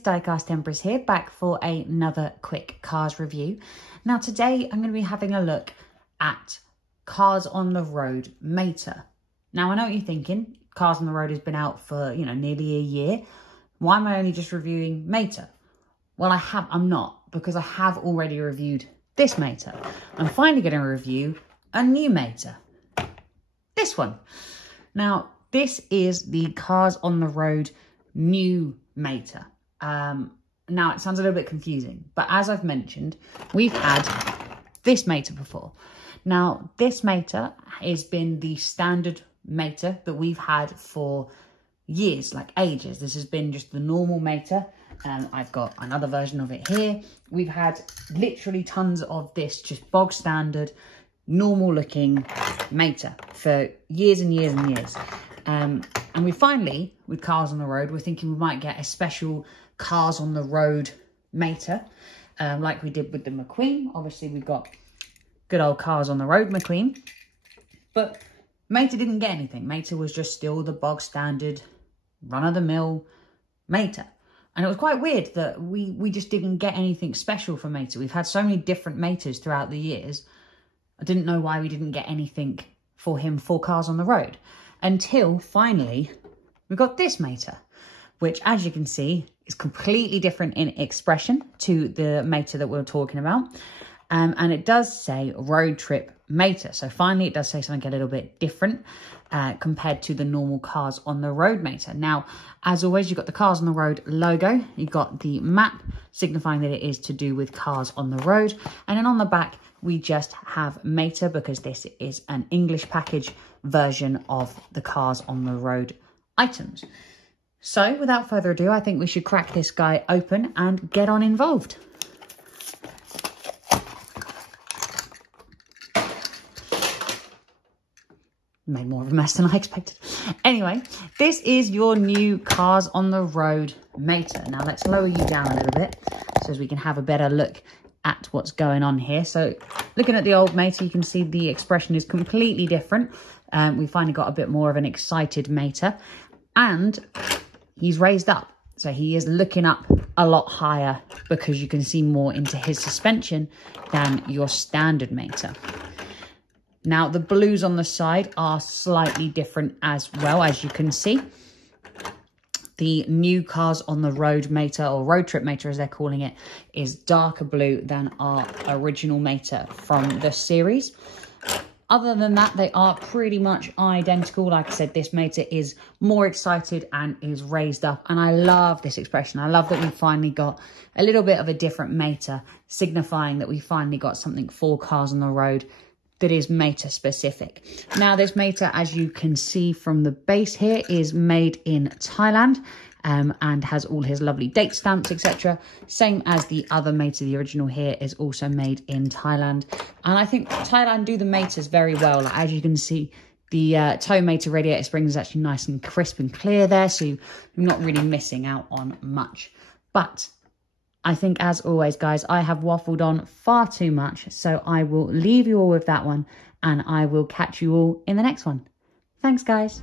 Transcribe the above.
Diecast Empress here, back for another quick cars review. Now today I'm going to be having a look at Cars on the Road Mater. Now I know what you're thinking, Cars on the Road has been out for, nearly a year. Why am I only just reviewing Mater? Well, I'm not, because I have already reviewed this Mater. I'm finally going to review a new Mater. This one. Now, this is the Cars on the Road new Mater. Now, it sounds a little bit confusing, but as I've mentioned, we've had this Mater before. Now, this Mater has been the standard Mater that we've had for years, like ages. This has been just the normal Mater. I've got another version of it here. We've had literally tons of this, just bog standard, normal looking Mater for years and years and years. And we finally, with Cars on the Road, we're thinking we might get a special Cars on the Road Mater, like we did with the McQueen. Obviously, we've got good old Cars on the Road McQueen. But Mater didn't get anything. Mater was just still the bog standard, run-of-the-mill Mater. And it was quite weird that we just didn't get anything special for Mater. We've had so many different Maters throughout the years. I didn't know why we didn't get anything for him for Cars on the Road. Until finally, we got this Mater, which, as you can see, is completely different in expression to the Mater that we're talking about. And it does say Road Trip Mater. So finally, it does say something a little bit different compared to the normal Cars on the Road Mater. Now, as always, you've got the Cars on the Road logo. You've got the map signifying that it is to do with Cars on the Road. And then on the back, we just have Mater because this is an English package version of the Cars on the Road items. So without further ado, I think we should crack this guy open and get on involved. Made more of a mess than I expected. Anyway, this is your new Cars on the Road Mater. Now let's lower you down a little bit so as we can have a better look at what's going on here. So looking at the old Mater, you can see the expression is completely different. We finally got a bit more of an excited Mater, and he's raised up. So he is looking up a lot higher because you can see more into his suspension than your standard Mater. Now, the blues on the side are slightly different as well, as you can see. The new Cars on the Road Mater, or Road Trip Mater as they're calling it, is darker blue than our original Mater from the series. Other than that, they are pretty much identical. Like I said, this Mater is more excited and is raised up. And I love this expression. I love that we finally got a little bit of a different Mater, signifying that we finally got something for Cars on the Road that is Mater specific. Now, this Mater, as you can see from the base here, is made in Thailand and has all his lovely date stamps, etc. Same as the other Mater, the original here, is also made in Thailand. And I think Thailand do the Maters very well. Like, as you can see, the Tow Mater radiator spring is actually nice and crisp and clear there, so you're not really missing out on much. But I think, as always, guys, I have waffled on far too much, so I will leave you all with that one, and I will catch you all in the next one. Thanks, guys.